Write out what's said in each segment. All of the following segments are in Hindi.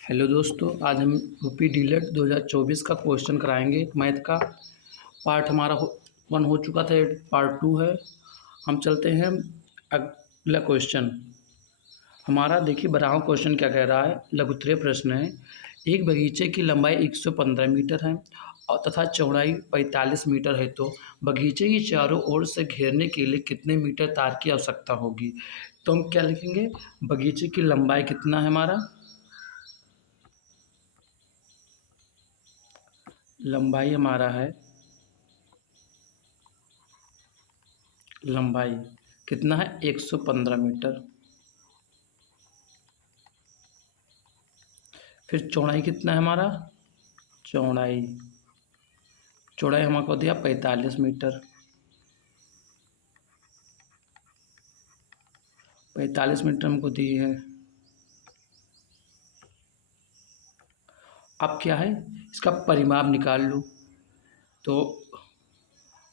हेलो दोस्तों, आज हम यूपी डीलेट 2024 का क्वेश्चन कराएंगे। मैथ का पार्ट हमारा 1 हो चुका था, पार्ट 2 है। हम चलते हैं अगला क्वेश्चन हमारा। देखिए बताओ क्वेश्चन क्या कह रहा है। लघुत्तरीय प्रश्न है। एक बगीचे की लंबाई 115 मीटर है और तथा चौड़ाई 45 मीटर है, तो बगीचे की चारों ओर से घेरने के लिए कितने मीटर तार की आवश्यकता होगी। तो हम क्या लिखेंगे, बगीचे की लंबाई कितना है हमारा, लंबाई हमारा है, लंबाई कितना है 115 मीटर। फिर चौड़ाई कितना है हमारा, चौड़ाई चौड़ाई हमको दिया 45 मीटर। 45 मीटर हमको दी है। अब क्या है, इसका परिमाप निकाल लो। तो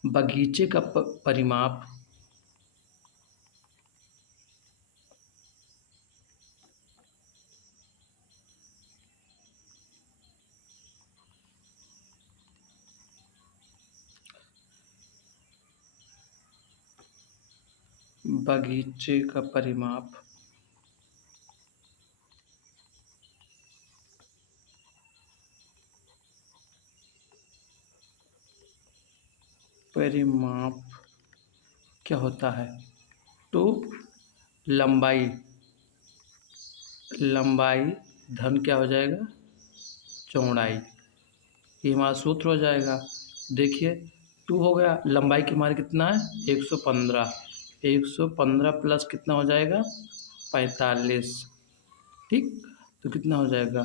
बगीचे का परिमाप, बगीचे का परिमाप परिमाप क्या होता है, तो लंबाई लंबाई धन क्या हो जाएगा, चौड़ाई। ये हमारा सूत्र हो जाएगा। देखिए 2 हो गया, लंबाई की हमारी कितना है 115, 115 प्लस कितना हो जाएगा 45। ठीक, तो कितना हो जाएगा,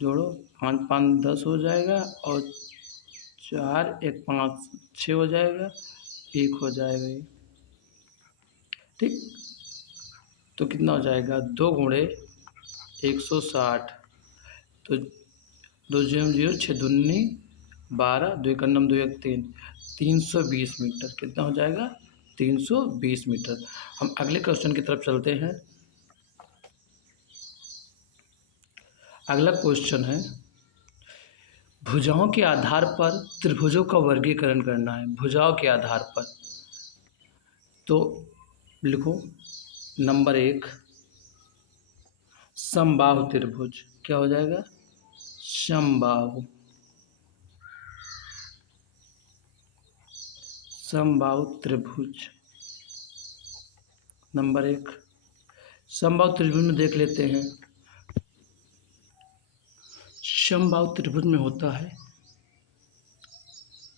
जोड़ो 5 5 10 हो जाएगा और 4 1 5 6 हो जाएगा, 1 हो जाएगा ये। ठीक, तो कितना हो जाएगा 2 गुणे 160, तो 2 0 0 6 दूनी 12, 2 1 9 2 1 3, 320 मीटर कितना हो जाएगा 320 मीटर। हम अगले क्वेश्चन की तरफ चलते हैं। अगला क्वेश्चन है, भुजाओं के आधार पर त्रिभुजों का वर्गीकरण करना है। भुजाओं के आधार पर, तो लिखो नंबर 1 समबाहु त्रिभुज, क्या हो जाएगा समबाहु, समबाहु त्रिभुज। नंबर 1 समबाहु त्रिभुज में देख लेते हैं। समबाहु त्रिभुज में होता है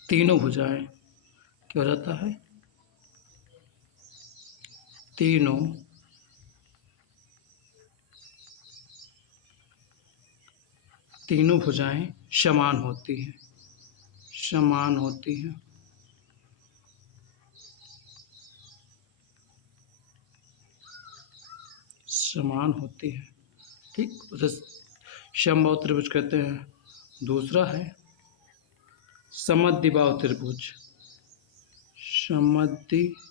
तीनों भुजाएं, क्या हो जाता है, तीनों तीनों भुजाएं समान होती हैं, समान होती हैं। समान होती है। ठीक, उसे समबाहु त्रिभुज कहते हैं। दूसरा है समद्विबाहु त्रिभुज, समद्विबाहु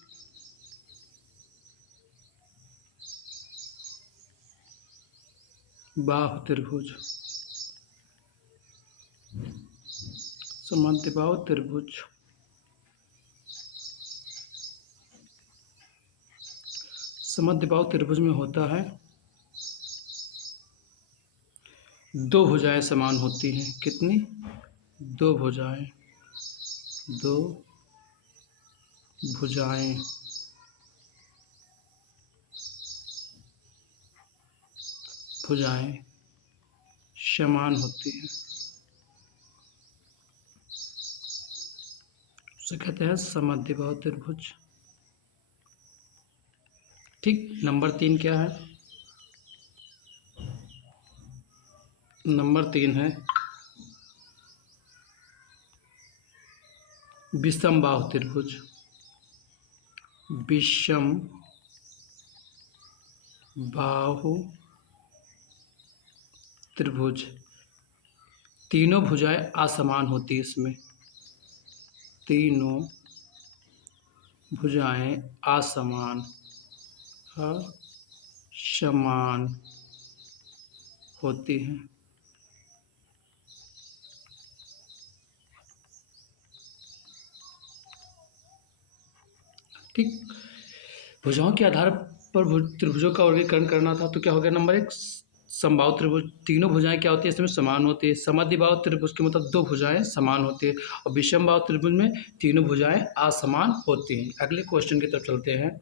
त्रिभुज, समद्विबाहु त्रिभुज। समद्विबाहु त्रिभुज में होता है दो भुजाएं समान होती हैं। कितनी, दो भुजाएं, दो भुजाएं भुजाएं समान होती हैं, उसे कहते हैं समद्विबाहु त्रिभुज। ठीक, नंबर 3 क्या है, नंबर 3 है विषमबाहु त्रिभुज, विषमबाहु त्रिभुज। तीनों भुजाएं असमान होती है इसमें, तीनों भुजाएं असमान, असमान होती हैं। ठीक, भुजाओं के आधार पर त्रिभुजों का वर्गीकरण करना था, तो क्या हो गया? नंबर एक, समबाहु त्रिभुज, तीनों भुजाएं क्या होती है इसमें? समान होती है। समद्विबाहु त्रिभुज के मतलब दो भुजाएं समान होती है, और विषमबाहु त्रिभुज में तीनों भुजाएं असमान होती हैं। अगले क्वेश्चन की तरफ चलते हैं।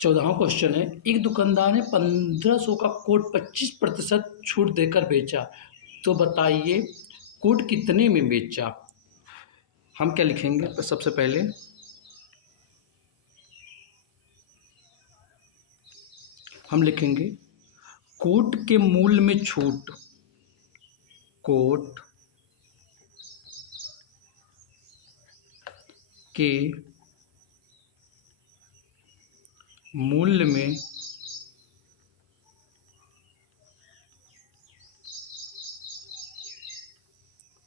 14वां क्वेश्चन है, एक दुकानदार ने 1500 का कोट 25% छूट देकर बेचा, तो बताइए कोट कितने में बेचा? हम क्या लिखेंगे? तो सबसे पहले हम लिखेंगे कोट के मूल्य में छूट, कोट के मूल्य में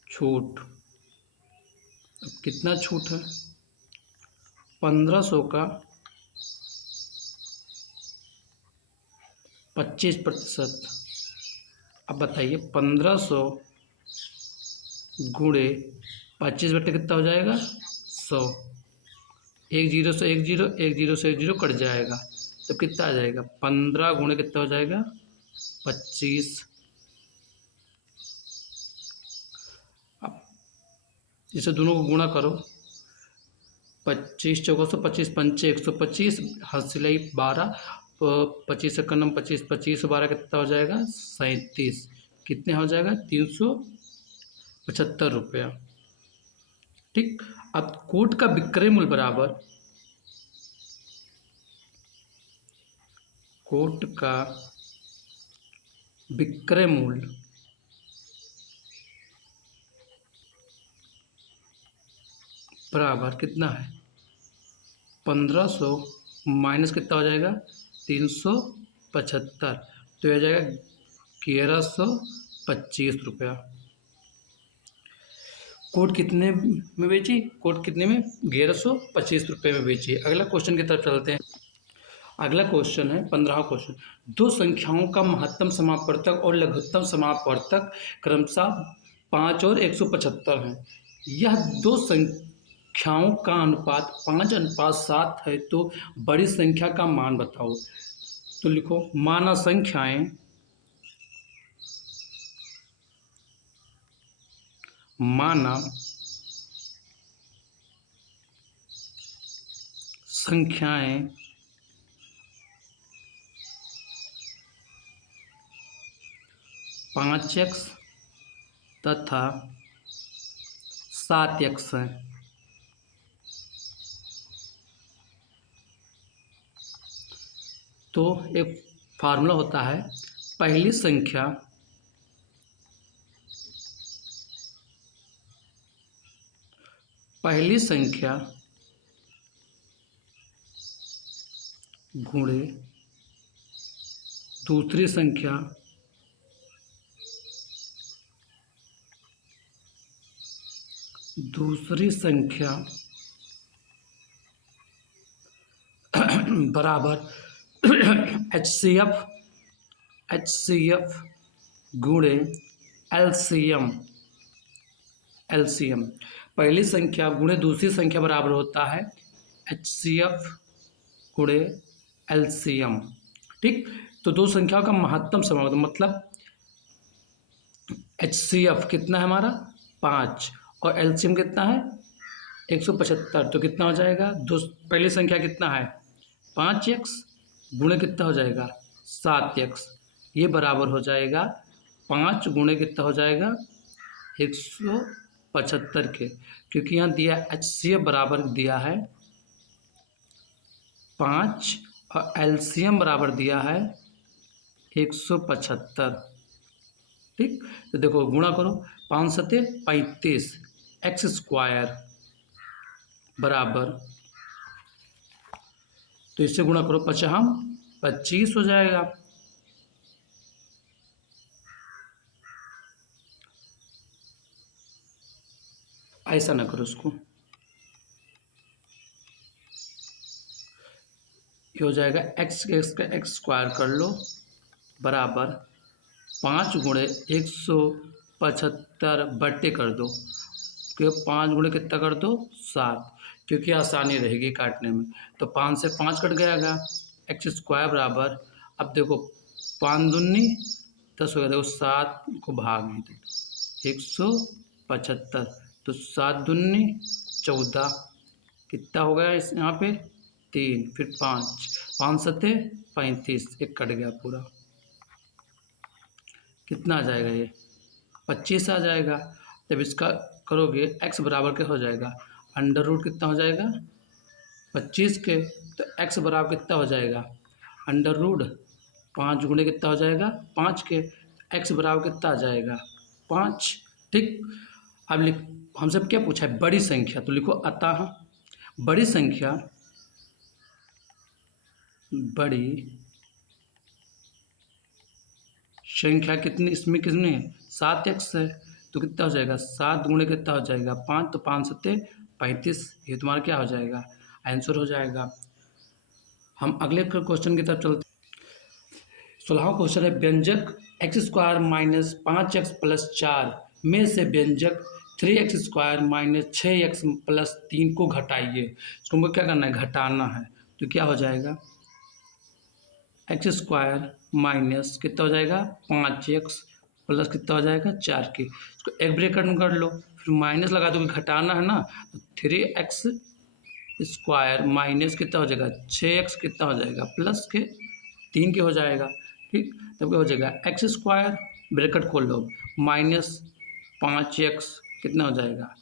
छूट। अब कितना छूट है? 1500 का 25%। अब बताइए 1500 गुणे 25 बटे कितना हो जाएगा? 100। एक जीरो से एक जीरो, एक जीरो से एक जीरो कट जाएगा, तो कितना आ जाएगा? 15 गुणे कितना हो जाएगा? 25। अब इसे दोनों को गुणा करो, 25 चौको 125, पंचे 125, हंसलई 12, 25 का नम 25, 25 12 कितना हो जाएगा? 37। कितने हो जाएगा? 375 रुपया। ठीक, अब कोट का विक्रय मूल्य बराबर, कोट का विक्रय मूल्य बराबर कितना है? 1500 माइनस कितना हो जाएगा? 375, तो यह हो जाएगा 1125 रुपया। कोट कितने में बेची? कोट कितने में? 1125 रुपये में बेची। अगला क्वेश्चन की तरफ चलते हैं। अगला क्वेश्चन है 15वां क्वेश्चन, दो संख्याओं का महत्तम समापवर्तक और लघुत्तम समापवर्तक क्रमशः 5 और 175 है। यह दो संख्याओं का अनुपात 5:7 है, तो बड़ी संख्या का मान बताओ। तो लिखो, माना संख्याएं, माना संख्याएं 5x तथा 7x हैं। तो एक फार्मूला होता है, पहली संख्या गुणे दूसरी संख्या बराबर HCF गुणे एलसीएम। पहली संख्या गुणे दूसरी संख्या बराबर होता है HCF गुणे एलसीएम। ठीक, तो दो संख्याओं का महत्तम समापवर्तक मतलब HCF कितना है हमारा? 5, और एलसीएम कितना है? 175, तो कितना हो जाएगा? दो, पहली संख्या कितना है? 5x गुणे कितना हो जाएगा? 7x। ये बराबर हो जाएगा 5 गुणे कितना हो जाएगा? 175 के, क्योंकि यहाँ दिया HCF बराबर दिया है 5 और एलसीएम बराबर दिया है 175। ठीक, तो देखो गुणा करो, 5 सत्ते 35, एक्स स्क्वायर बराबर, तो इससे गुणा करो, 5 25 हो जाएगा। ऐसा ना करो उसको, ये हो जाएगा एक्स का एक्स स्क्वायर कर लो बराबर 5 गुणे 175 बट्टे कर दो, क्योंकि 5 गुणे कितना कर दो 7, क्योंकि आसानी रहेगी काटने में। तो 5 से 5 कट गयागा, एक्स स्क्वायर बराबर, अब देखो 5 दूनी 10 हो गया, देखो 7 को भाग में दे दो 175, तो 7 दूनी 14, कितना हो गया इस यहाँ पे 3, फिर 5, 5 सत्ते 35, एक कट गया पूरा, कितना आ जाएगा ये 25 आ जाएगा। जब इसका करोगे x बराबर क्या हो जाएगा, अंडर रूट कितना हो जाएगा 25 के, तो x बराबर कितना हो जाएगा अंडर रूट 5 गुणे कितना हो जाएगा 5 के, x बराबर कितना आ जाएगा 5। ठीक, अब लिख, हमसे क्या पूछा है बड़ी संख्या, तो लिखो अतः बड़ी संख्या कितनी, इसमें कितनी है 7x है, तो कितना हो जाएगा 7 गुणे कितना हो जाएगा 5, तो 5 सत्ते 35, ये तुम्हारा क्या हो जाएगा आंसर हो जाएगा। हम अगले क्वेश्चन की तरफ चलते हैं। 16वां क्वेश्चन है व्यंजक x square minus 5x plus 4 में से व्यंजक 3x square minus 6x plus 3 को घटाइए। इसको हमको क्या करना है घटाना है, तो क्या हो जाएगा एक्स स्क्वायर माइनस कितना हो जाएगा 5x प्लस कितना हो जाएगा 4 की, इसको एक ब्रैकेट में कर लो, फिर माइनस लगा दो, घटाना है ना, तो 3x स्क्वायर माइनस कितना हो जाएगा 6x कितना हो जाएगा प्लस के 3 के हो जाएगा। ठीक, तब क्या हो जाएगा एक्स स्क्वायर ब्रैकेट खोल लो माइनस 5x कितना हो जाएगा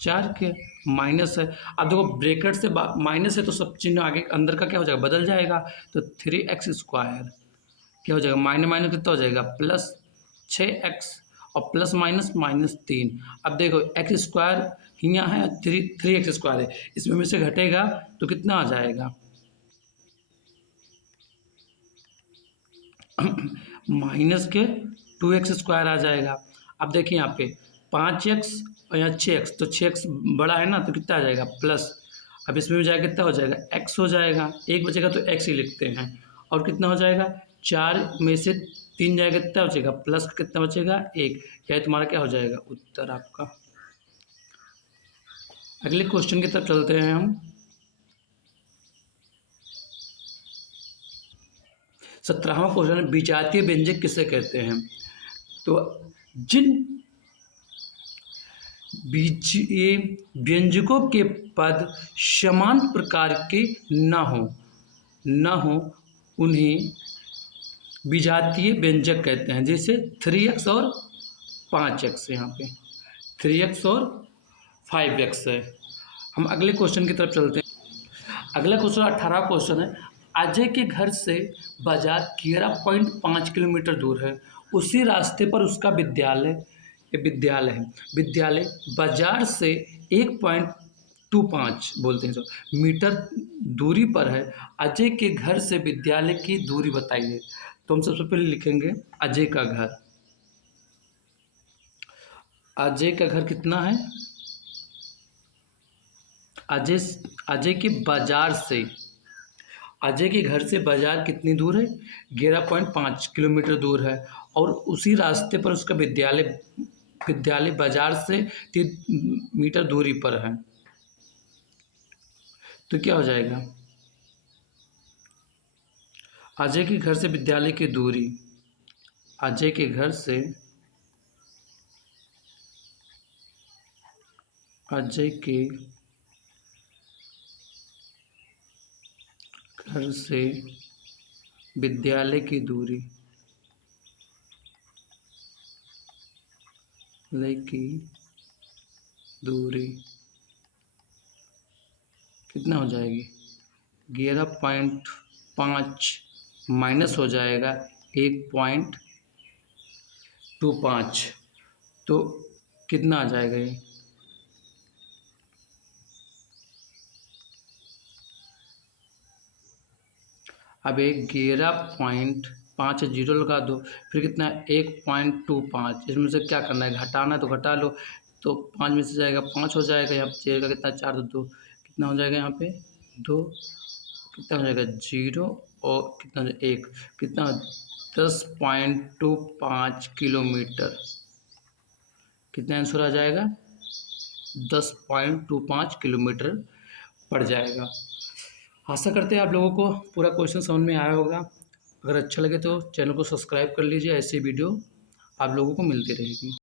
4 के, माइनस है, अब देखो ब्रैकेट से माइनस है तो सब चिन्ह आगे अंदर का क्या हो जाएगा बदल जाएगा, तो 3x स्क्वायर क्या हो जाएगा माइनस माइनस कितना हो जाएगा प्लस 6x और प्लस माइनस माइनस 3। अब देखो एक्स स्क्वायर यहाँ है 3x स्क्वायर है, इसमें में से घटेगा तो कितना आ जाएगा माइनस के 2x स्क्वायर आ जाएगा। अब देखिए यहाँ पे 5x और यहाँ 6x, तो 6x बड़ा है ना, तो कितना आ जाएगा प्लस, अब इसमें भी जाएगा कितना हो जाएगा x हो जाएगा, एक बचेगा तो x ही लिखते हैं, और कितना हो जाएगा 4 में से 3 जाएगा कितना बचेगा प्लस, कितना बचेगा 1, यह तुम्हारा क्या हो जाएगा उत्तर आपका। अगले क्वेश्चन की तरफ चलते हैं हम। 17वां क्वेश्चन है विजातीय व्यंजक किसे कहते हैं, तो जिन बीजीय व्यंजकों के पद समान प्रकार के न हो उन्हें विजातीय व्यंजक कहते हैं, जैसे 3x और 5x, यहाँ पे 3x और 5x है। हम अगले क्वेश्चन की तरफ चलते हैं। अगला क्वेश्चन 18वां क्वेश्चन है अजय के घर से बाजार 11.5 किलोमीटर दूर है, उसी रास्ते पर उसका विद्यालय बाजार से 1.25 बोलते हैं मीटर दूरी पर है, अजय के घर से विद्यालय की दूरी बताइए। तो हम सबसे पहले लिखेंगे अजय का घर, अजय का घर कितना है, अजय के बाजार से, अजय के घर से बाजार कितनी दूर है 11.5 किलोमीटर दूर है, और उसी रास्ते पर उसका विद्यालय बाजार से 3 मीटर दूरी पर है, तो क्या हो जाएगा अजय के घर से विद्यालय की दूरी, अजय के घर से विद्यालय की दूरी कितना हो जाएगी 11.5 माइनस हो जाएगा 1.25, तो कितना आ जाएगा ये अब 11.5 जीरो लगा दो, फिर कितना 1.25, इसमें से क्या करना है घटाना है तो घटा लो, तो 5 में से जाएगा 5 हो जाएगा, यहाँ पे जाएगा कितना 4 तो 2, कितना हो जाएगा यहाँ पे 2, कितना हो जाएगा 0 और कितना 1, कितना 10.25 किलोमीटर। कितना आंसर आ जाएगा 10.25 किलोमीटर पड़ जाएगा। आशा करते हैं आप लोगों को पूरा क्वेश्चन समझ में आया होगा। अगर अच्छा लगे तो चैनल को सब्सक्राइब कर लीजिए, ऐसी वीडियो आप लोगों को मिलती रहेगी।